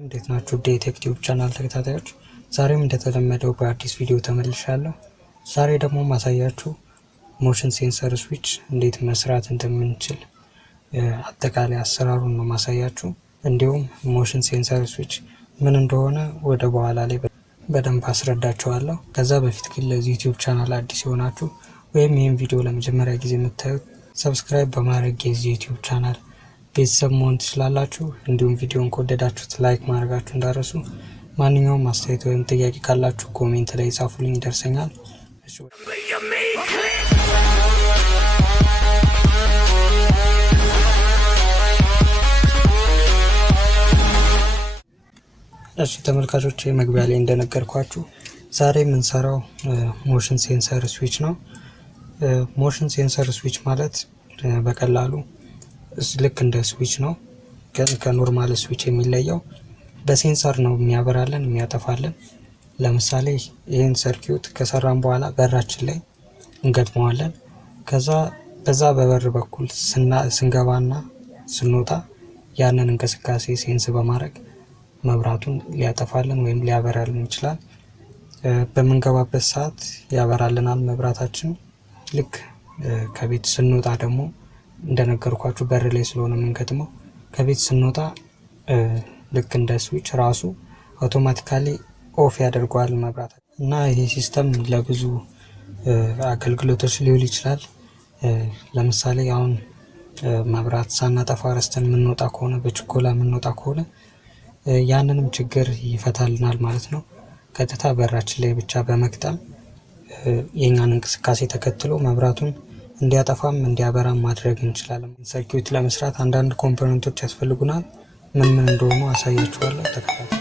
እንዴት ናችሁ? ዴቴክቲቭ ቻናል ተከታታዮች፣ ዛሬም እንደተለመደው በአዲስ ቪዲዮ ተመልሻለሁ። ዛሬ ደግሞ ማሳያችሁ ሞሽን ሴንሰር ስዊች እንዴት መስራት እንደምንችል አጠቃላይ አሰራሩን ነው ማሳያችሁ። እንዲሁም ሞሽን ሴንሰር ስዊች ምን እንደሆነ ወደ በኋላ ላይ በደንብ አስረዳችኋለሁ። ከዛ በፊት ግን ለዚህ ዩቲዩብ ቻናል አዲስ የሆናችሁ ወይም ይህን ቪዲዮ ለመጀመሪያ ጊዜ የምታዩት ሰብስክራይብ በማድረግ የዚህ ዩቲዩብ ቻናል ቤተሰብ መሆን ትችላላችሁ። እንዲሁም ቪዲዮን ከወደዳችሁት ላይክ ማድረጋችሁ እንዳረሱ። ማንኛውም አስተያየት ወይም ጥያቄ ካላችሁ ኮሜንት ላይ ጻፉልኝ፣ ይደርሰኛል። እሺ ተመልካቾች፣ መግቢያ ላይ እንደነገርኳችሁ ዛሬ የምንሰራው ሞሽን ሴንሰር ስዊች ነው። ሞሽን ሴንሰር ስዊች ማለት በቀላሉ ልክ እንደ ስዊች ነው። ከኖርማል ስዊች የሚለየው በሴንሰር ነው የሚያበራልን የሚያጠፋልን። ለምሳሌ ይህን ሰርኪዩት ከሰራን በኋላ በራችን ላይ እንገጥመዋለን። ከዛ በዛ በበር በኩል ስንገባና ስንወጣ ያንን እንቅስቃሴ ሴንስ በማድረግ መብራቱን ሊያጠፋልን ወይም ሊያበራልን ይችላል። በምንገባበት ሰዓት ያበራልናል መብራታችን። ልክ ከቤት ስንወጣ ደግሞ እንደነገርኳችሁ በር ላይ ስለሆነ የምንገጥመው፣ ከቤት ስንወጣ ልክ እንደ ስዊች ራሱ አውቶማቲካሊ ኦፍ ያደርገዋል መብራት። እና ይሄ ሲስተም ለብዙ አገልግሎቶች ሊውል ይችላል። ለምሳሌ አሁን መብራት ሳናጠፋ ረስተን የምንወጣ ከሆነ፣ በችኮላ የምንወጣ ከሆነ ያንንም ችግር ይፈታልናል ማለት ነው። ቀጥታ በራችን ላይ ብቻ በመግጠም የኛን እንቅስቃሴ ተከትሎ መብራቱን እንዲያጠፋም እንዲያበራም ማድረግ እንችላለን። ሰርኪዩት ለመስራት አንዳንድ ኮምፖነንቶች ያስፈልጉናል። ምን እንደሆኑ አሳያችኋለሁ። ተከታተሉ።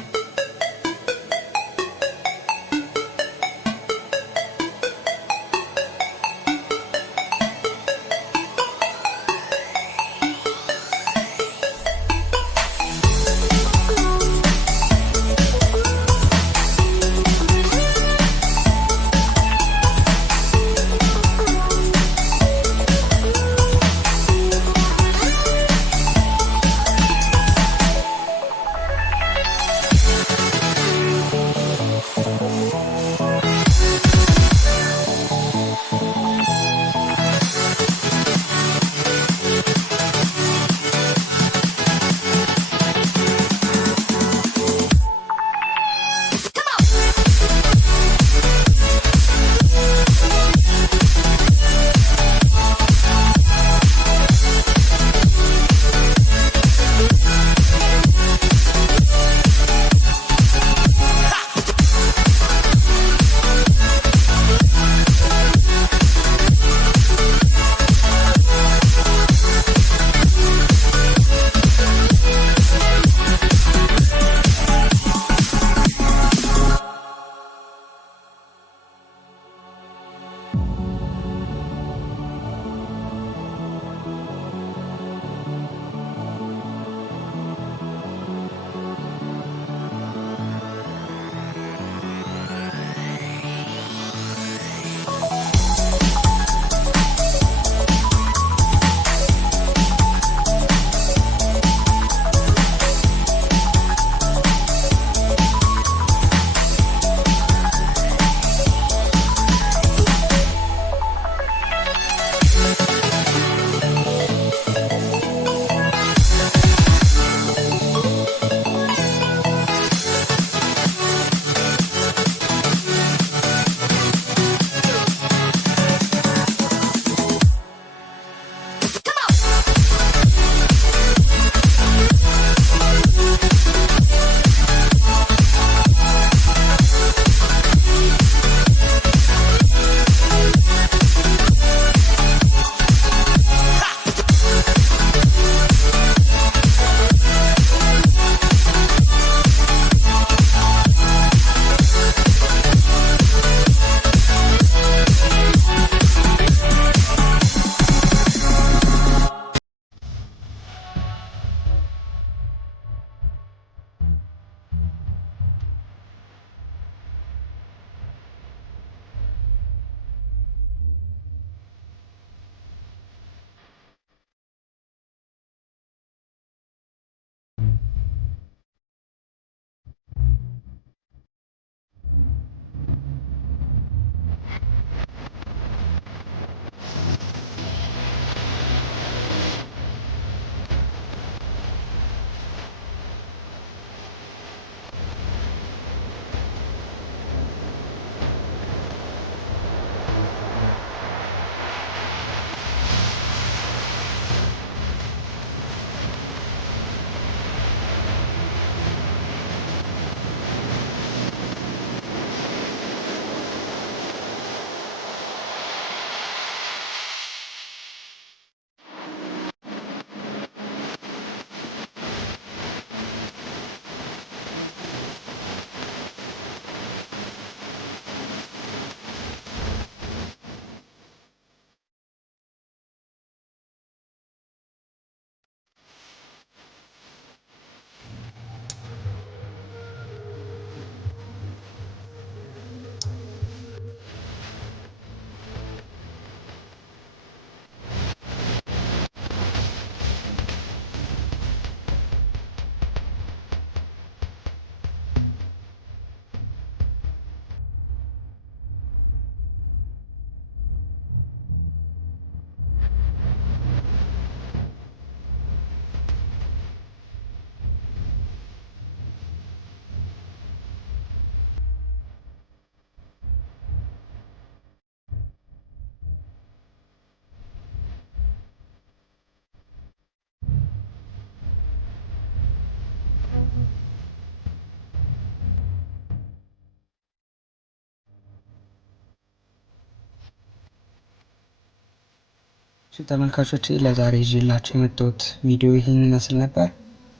ተመልካቾች ለዛሬ ይዤላችሁ የመጣሁት ቪዲዮ ይህን ይመስል ነበር።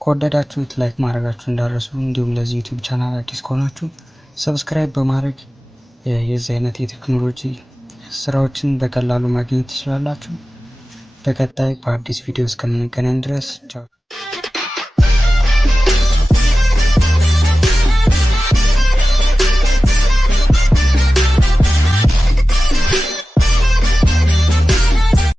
ከወደዳችሁት ላይክ ማድረጋችሁ እንዳረሱ፣ እንዲሁም ለዚህ ዩቲዩብ ቻናል አዲስ ከሆናችሁ ሰብስክራይብ በማድረግ የዚህ አይነት የቴክኖሎጂ ስራዎችን በቀላሉ ማግኘት ትችላላችሁ። በቀጣይ በአዲስ ቪዲዮ እስከምንገናኝ ድረስ ቻው።